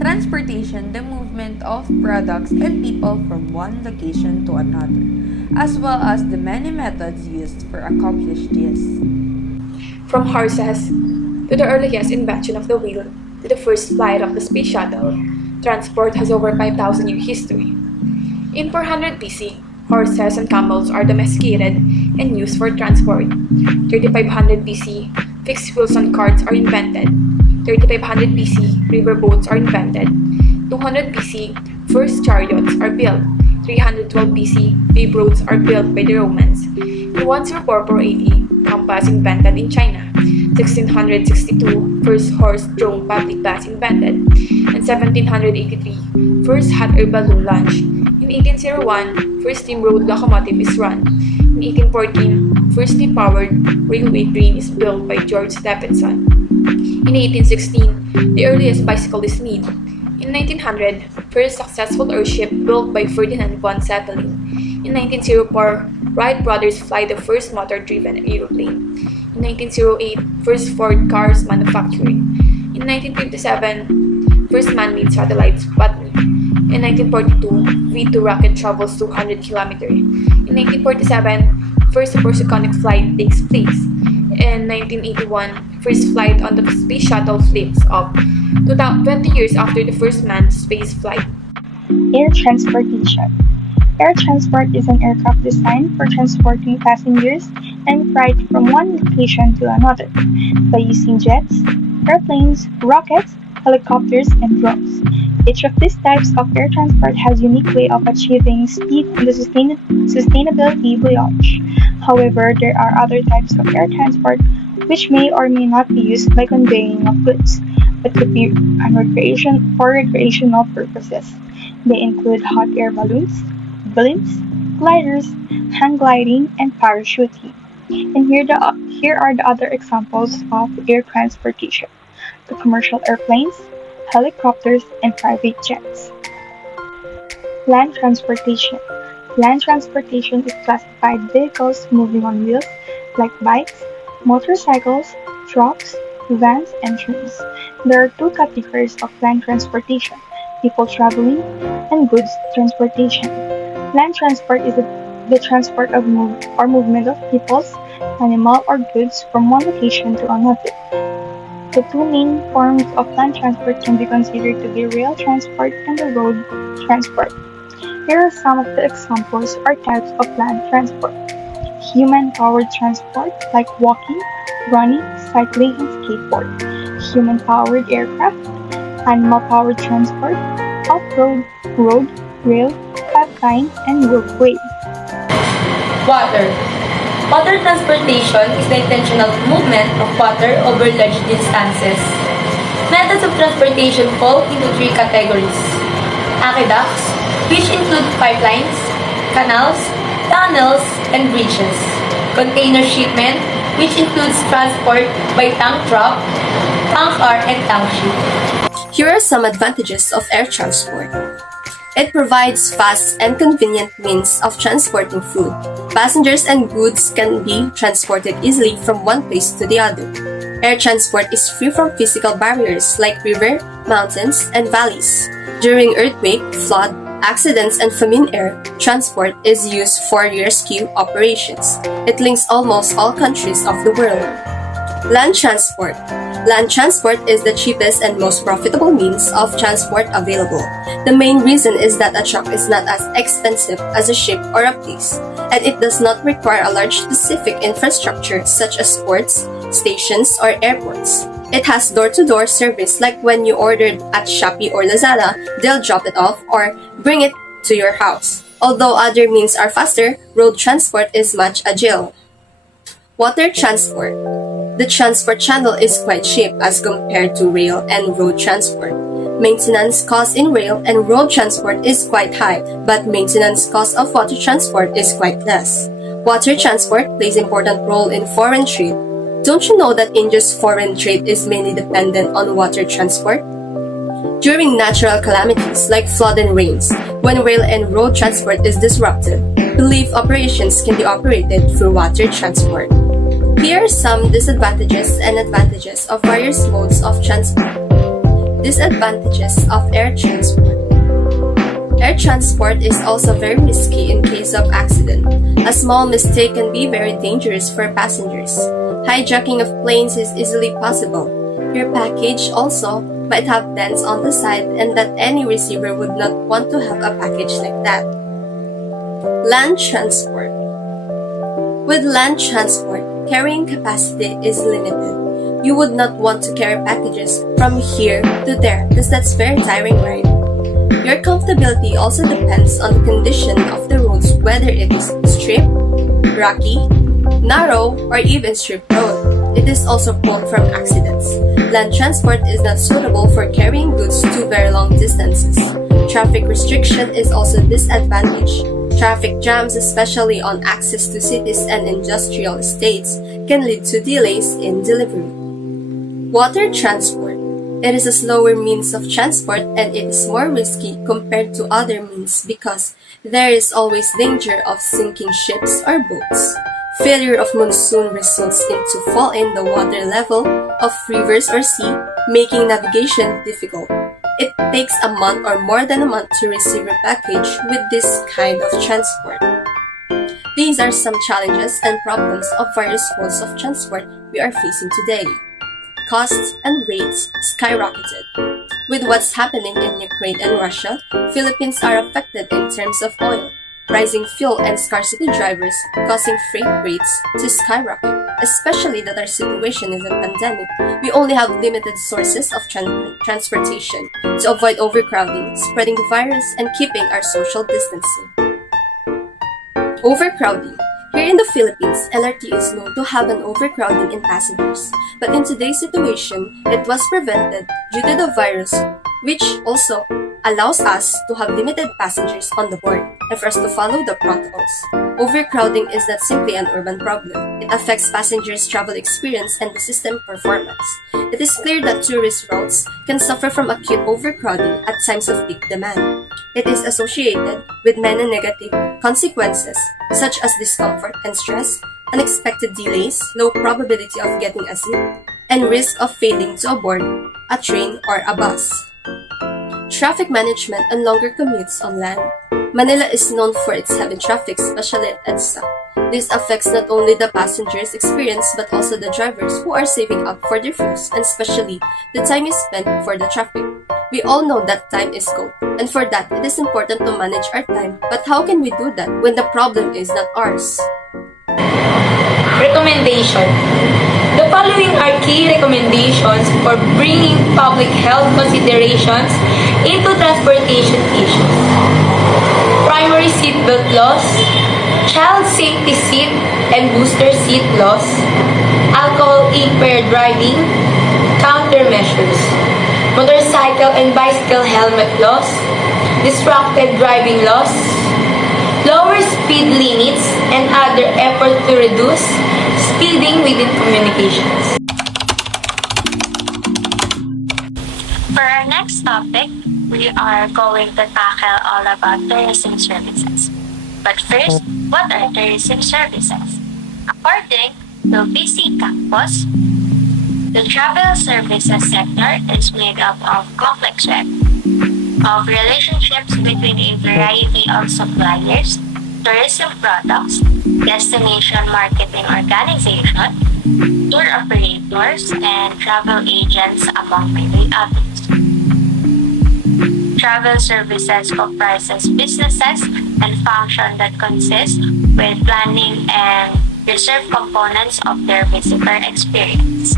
Transportation, the movement of products and people from one location to another, as well as the many methods used for accomplish this. From horses to the earliest invention of the wheel to the first flight of the space shuttle, transport has over 5,000 year history. In 400 BC, horses and camels are domesticated and used for transport. 3500 BC, fixed wheels on carts are invented. 3500 BC, river boats are invented. 200 BC, first chariots are built. 312 BC, paved roads are built by the Romans. In 104 AD, compass invented in China. 1662, first horse-drawn public bus invented. In 1783, first hot air balloon launched. In 1801, first steam road locomotive is run. In 1814, first steam-powered railway train is built by George Stephenson. In 1816, the earliest bicycle is made. In 1900, first successful airship built by Ferdinand von Zeppelin. In 1904, Wright brothers fly the first motor-driven aeroplane. In 1908, first Ford cars manufactured. In 1957, first man-made satellite Sputnik. In 1942, V2 rocket travels 200 kilometers. In 1947, first supersonic flight takes place. In 1981, first flight on the space shuttle flips off, 20 years after the first manned space flight. Air transportation. Air transport is an aircraft designed for transporting passengers and freight from one location to another by using jets, airplanes, rockets, helicopters, and drones. Each of these types of air transport has a unique way of achieving speed and the sustainability voyage. However, there are other types of air transport which may or may not be used by conveying of goods, but could be for recreational purposes. They include hot air balloons, blimps, gliders, hang gliding, and parachuting. And here are the other examples of air transportation: the commercial airplanes, helicopters, and private jets. Land transportation. Land transportation is classified vehicles moving on wheels like bikes, motorcycles, trucks, vans, and trains. There are two categories of land transportation: people traveling and goods transportation. Land transport is the transport of movement of peoples, animal, or goods from one location to another. The two main forms of land transport can be considered to be rail transport and the road transport. Here are some of the examples or types of land transport: human-powered transport like walking, running, cycling, and skateboard; human-powered aircraft; animal-powered transport; off-road, road, rail, pipeline, and roadway. Water. Water transportation is the intentional movement of water over large distances. Methods of transportation fall into three categories: aqueducts, which include pipelines, canals, tunnels, and bridges; container shipment, which includes transport by tank truck, tank car, and tank ship. Here are some advantages of air transport. It provides fast and convenient means of transporting food. Passengers and goods can be transported easily from one place to the other. Air transport is free from physical barriers like river, mountains, and valleys. During earthquake, flood, accidents, and famine, air transport is used for rescue operations. It links almost all countries of the world. Land transport. Land transport is the cheapest and most profitable means of transport available. The main reason is that a truck is not as expensive as a ship or a place, and it does not require a large specific infrastructure such as ports, stations, or airports. It has door-to-door service like when you ordered at Shopee or Lazada, they'll drop it off or bring it to your house. Although other means are faster, road transport is much agile. Water transport. The transport channel is quite cheap as compared to rail and road transport. Maintenance cost in rail and road transport is quite high, but maintenance cost of water transport is quite less. Water transport plays an important role in foreign trade. Don't you know that India's foreign trade is mainly dependent on water transport? During natural calamities like flood and rains, when rail and road transport is disrupted, relief operations can be operated through water transport. Here are some disadvantages and advantages of various modes of transport. Disadvantages of air transport. Air transport is also very risky in case of accident. A small mistake can be very dangerous for passengers. Hijacking of planes is easily possible. Your package also might have dents on the side and that any receiver would not want to have a package like that. Land transport. With land transport, carrying capacity is limited. You would not want to carry packages from here to there because that's very tiring, right? Your comfortability also depends on the condition of the roads, whether it is strip, rocky, narrow, or even strip road. It is also prone from accidents. Land transport is not suitable for carrying goods to very long distances. Traffic restriction is also a disadvantage. Traffic jams, especially on access to cities and industrial estates, can lead to delays in delivery. Water transport. It is a slower means of transport and it is more risky compared to other means because there is always danger of sinking ships or boats. Failure of monsoon results into fall in the water level of rivers or sea, making navigation difficult. It takes a month or more than a month to receive a package with this kind of transport. These are some challenges and problems of various modes of transport we are facing today. Costs and rates skyrocketed. With what's happening in Ukraine and Russia, Philippines are affected in terms of oil. Rising fuel and scarcity drivers causing freight rates to skyrocket, especially that our situation is a pandemic. We only have limited sources of transportation to avoid overcrowding, spreading the virus, and keeping our social distancing. Overcrowding. Here in the Philippines, LRT is known to have an overcrowding in passengers, but in today's situation, it was prevented due to the virus, which also allows us to have limited passengers on the board and for us to follow the protocols. Overcrowding is not simply an urban problem. It affects passengers' travel experience and the system performance. It is clear that tourist routes can suffer from acute overcrowding at times of peak demand. It is associated with many negative consequences, such as discomfort and stress, unexpected delays, low probability of getting a seat, and risk of failing to board a train or a bus. Traffic management and longer commutes on land. Manila is known for its heavy traffic, especially at EDSA. This affects not only the passengers' experience but also the drivers who are saving up for their fuels and especially the time is spent for the traffic. We all know that time is gold, and for that it is important to manage our time. But how can we do that when the problem is not ours? Recommendation. The following are key recommendations for bringing public health considerations into transportation issues. Primary seatbelt laws, child safety seat and booster seat laws, alcohol-impaired driving, countermeasures, motorcycle and bicycle helmet laws, distracted driving laws, lower speed limits, and other efforts to reduce speeding within communications. For our next topic, we are going to tackle all about tourism services. But first, what are tourism services? According to BC Campus, the travel services sector is made up of complex web of relationships between a variety of suppliers, tourism products, destination marketing organization, tour operators, and travel agents, among many others. Travel services comprises businesses and functions that consist with planning and reserve components of their visitor experience.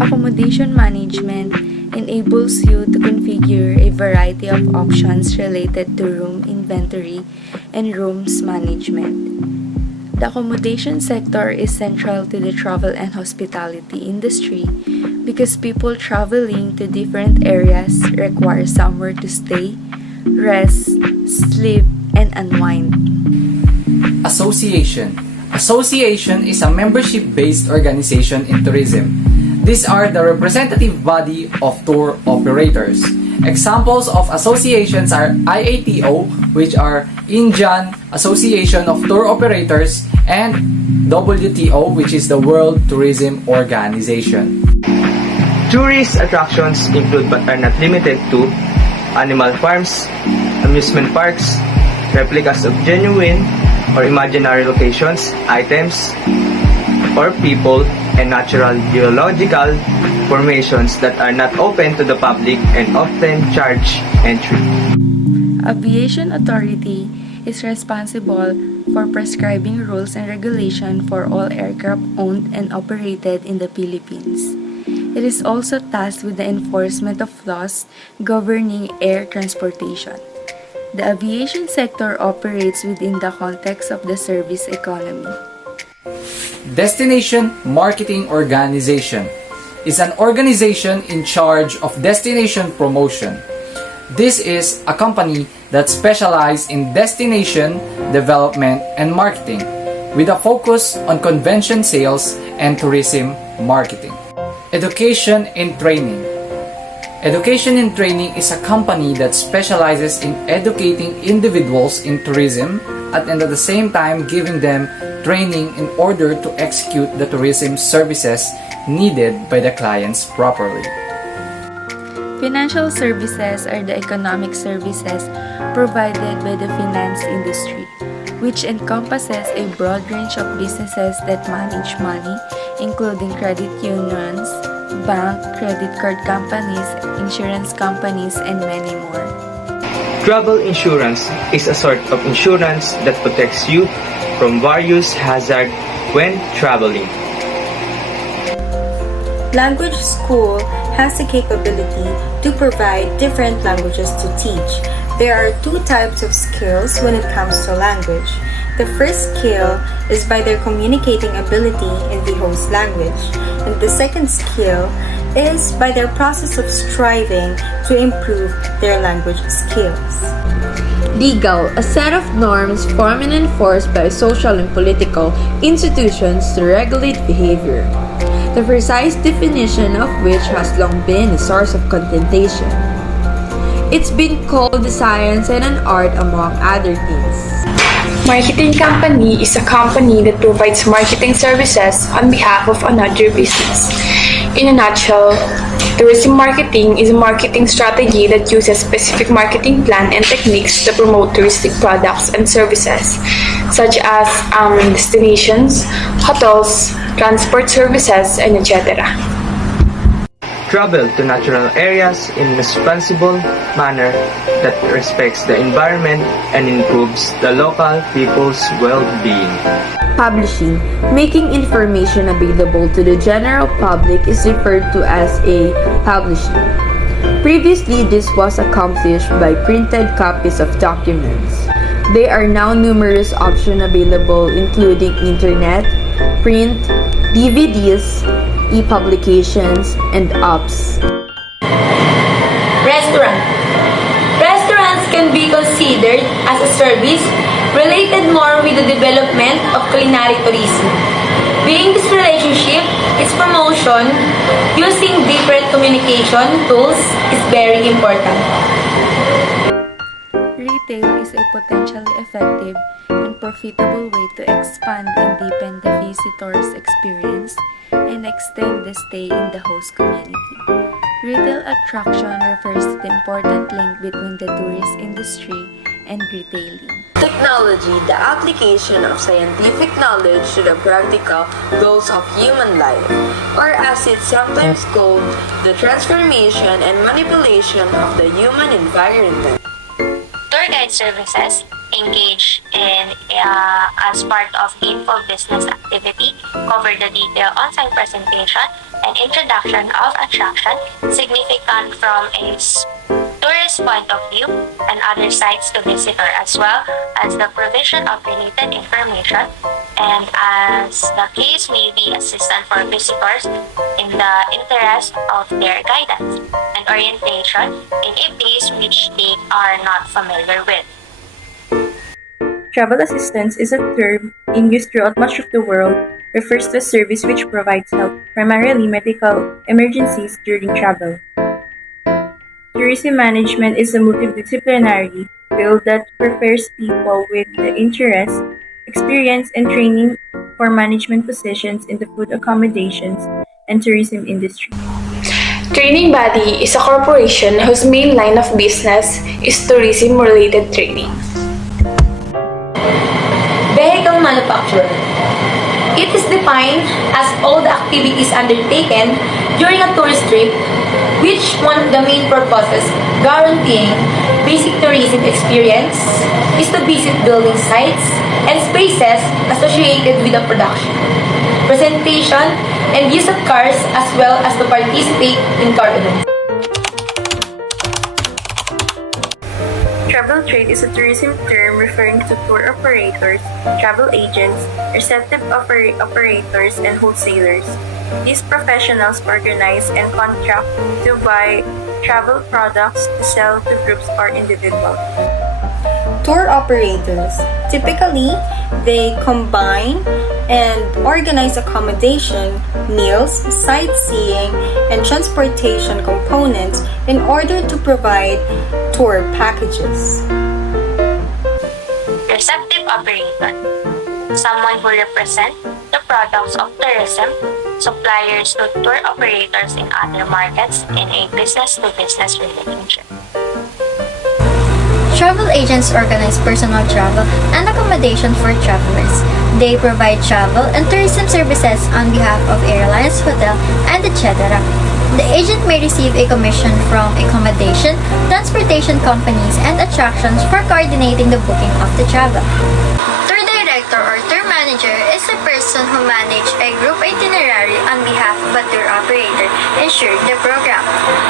Accommodation management enables you to configure a variety of options related to room inventory and rooms management. The accommodation sector is central to the travel and hospitality industry because people traveling to different areas require somewhere to stay, rest, sleep, and unwind. Association. Association is a membership-based organization in tourism. These are the representative body of tour operators. Examples of associations are IATO, which are Indian Association of Tour Operators, and WTO, which is the World Tourism Organization. Tourist attractions include but are not limited to animal farms, amusement parks, replicas of genuine or imaginary locations, items, or people, and natural geological formations that are not open to the public and often charge entry. Aviation Authority is responsible for prescribing rules and regulation for all aircraft owned and operated in the Philippines. It is also tasked with the enforcement of laws governing air transportation. The aviation sector operates within the context of the service economy. Destination Marketing Organization is an organization in charge of destination promotion. This is a company that specializes in destination development and marketing with a focus on convention sales and tourism marketing. Education and Training. Education and Training is a company that specializes in educating individuals in tourism and at the same time giving them training in order to execute the tourism services needed by the clients properly. Financial services are the economic services provided by the finance industry, which encompasses a broad range of businesses that manage money, including credit unions, bank, credit card companies, insurance companies, and many more. Travel insurance is a sort of insurance that protects you from various hazards when traveling. Language School has the capability to provide different languages to teach. There are two types of skills when it comes to language. The first skill is by their communicating ability in the host language, and the second skill is by their process of striving to improve their language skills. Legal, a set of norms formed and enforced by social and political institutions to regulate behavior, the precise definition of which has long been a source of contention. It's been called the science and an art among other things. Marketing company is a company that provides marketing services on behalf of another business. In a nutshell, tourism marketing is a marketing strategy that uses specific marketing plan and techniques to promote touristic products and services, such as destinations, hotels, transport services, and etc. Travel to natural areas in a responsible manner that respects the environment and improves the local people's well-being. Publishing, making information available to the general public is referred to as a publishing. Previously, this was accomplished by printed copies of documents. There are now numerous options available including internet, print, DVDs, e-publications, and apps. Restaurant. Restaurants can be considered as a service related more with the development of culinary tourism. Being this relationship, its promotion using different communication tools is very important. Retail is a potentially effective and profitable way to expand and deepen the visitor's experience and extend the stay in the host community. Retail attraction refers to the important link between the tourist industry and retailing. Technology, the application of scientific knowledge to the practical goals of human life, or as it's sometimes called, the transformation and manipulation of the human environment. Tour guide services engage in as part of info business activity, cover the detailed on-site presentation and introduction of attraction significant from a tourist point of view and other sites to visitor, as well as the provision of related information, and as the case may be assistance for visitors in the interest of their guidance and orientation in a place which they are not familiar with. Travel assistance is a term in use throughout much of the world, refers to a service which provides help, primarily medical emergencies during travel. Tourism management is a multidisciplinary field that prepares people with the interest, experience, and training for management positions in the food accommodations and tourism industry. Trading body is a corporation whose main line of business is tourism-related trading. Vehicle manufacturer. It is defined as all the activities undertaken during a tourist trip, which one of the main purposes guaranteeing basic tourism experience is to visit building sites and spaces associated with the production, presentation, and use of cars, as well as to participate in car events. Travel trade is a tourism term referring to tour operators, travel agents, receptive operators, and wholesalers. These professionals organize and contract to buy travel products to sell to groups or individuals. Tour operators. Typically, they combine and organize accommodation, meals, sightseeing, and transportation components in order to provide tour packages. Receptive operator. Someone who represents the products of tourism, suppliers to tour operators in other markets in a business-to-business relationship. Travel agents organize personal travel and accommodation for travelers. They provide travel and tourism services on behalf of airlines, hotel, and etc. The agent may receive a commission from accommodation, transportation companies, and attractions for coordinating the booking of the travel. Tour director or tour manager is the person who manages a group itinerary on behalf of a tour operator, ensuring the program.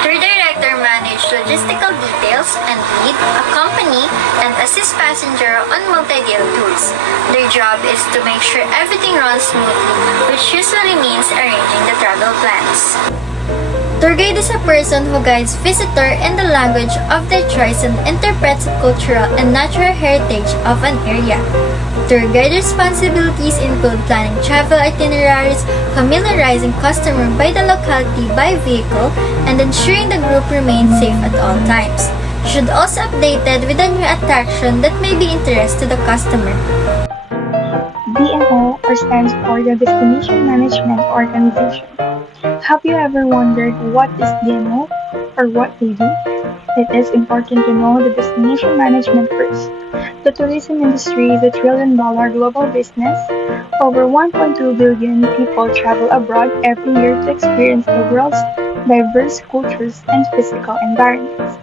Tour director manages logistical details and lead, accompany, and assist passenger on multi-day tours. Their job is to make sure everything runs smoothly, which usually means arranging the travel plans. Tour guide is a person who guides visitor in the language of their choice and interprets the cultural and natural heritage of an area. Tour guide responsibilities include planning travel itineraries, familiarizing customer by the locality by vehicle, and ensuring the group remains safe at all times. You should also update it with a new attraction that may be interest to the customer. DMO, or stands for the Destination Management Organization. Have you ever wondered what is DMO or what they do? It is important to know the destination management first. The tourism industry is a $1 trillion global business. Over 1.2 billion people travel abroad every year to experience the world's diverse cultures and physical environments.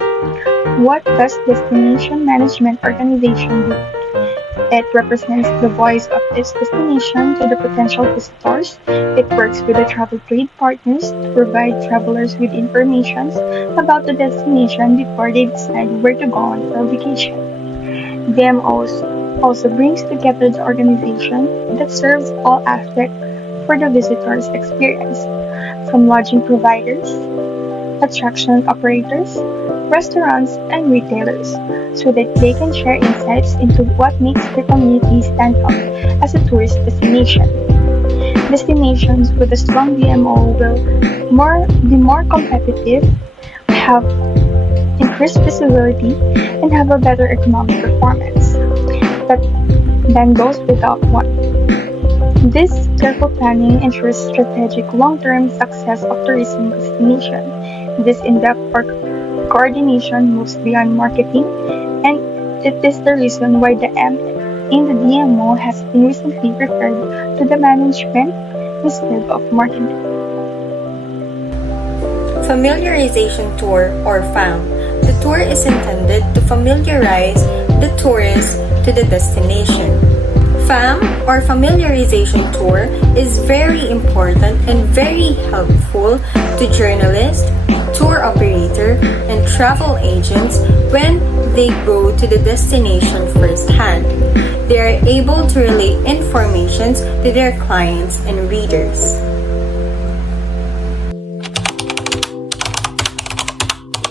What does Destination Management Organization do? It represents the voice of this destination to the potential visitors. It works with the travel trade partners to provide travelers with information about the destination before they decide where to go on for a vacation. DMOs also brings together the organization that serves all aspects for the visitor's experience, from lodging providers, attraction operators, restaurants, and retailers, so that they can share insights into what makes the community stand out as a tourist destination. Destinations with a strong DMO will be more competitive, have increased visibility, and have a better economic performance than those without one. This careful planning ensures strategic long-term success of tourism destination. This in-depth coordination moves beyond marketing, and it is the reason why the M in the DMO has been recently referred to the management instead of marketing. Familiarization Tour, or FAM. The tour is intended to familiarize the tourist to the destination. FAM, or Familiarization Tour, is very important and very helpful to journalists, tour operator, and travel agents when they go to the destination firsthand. They are able to relay information to their clients and readers.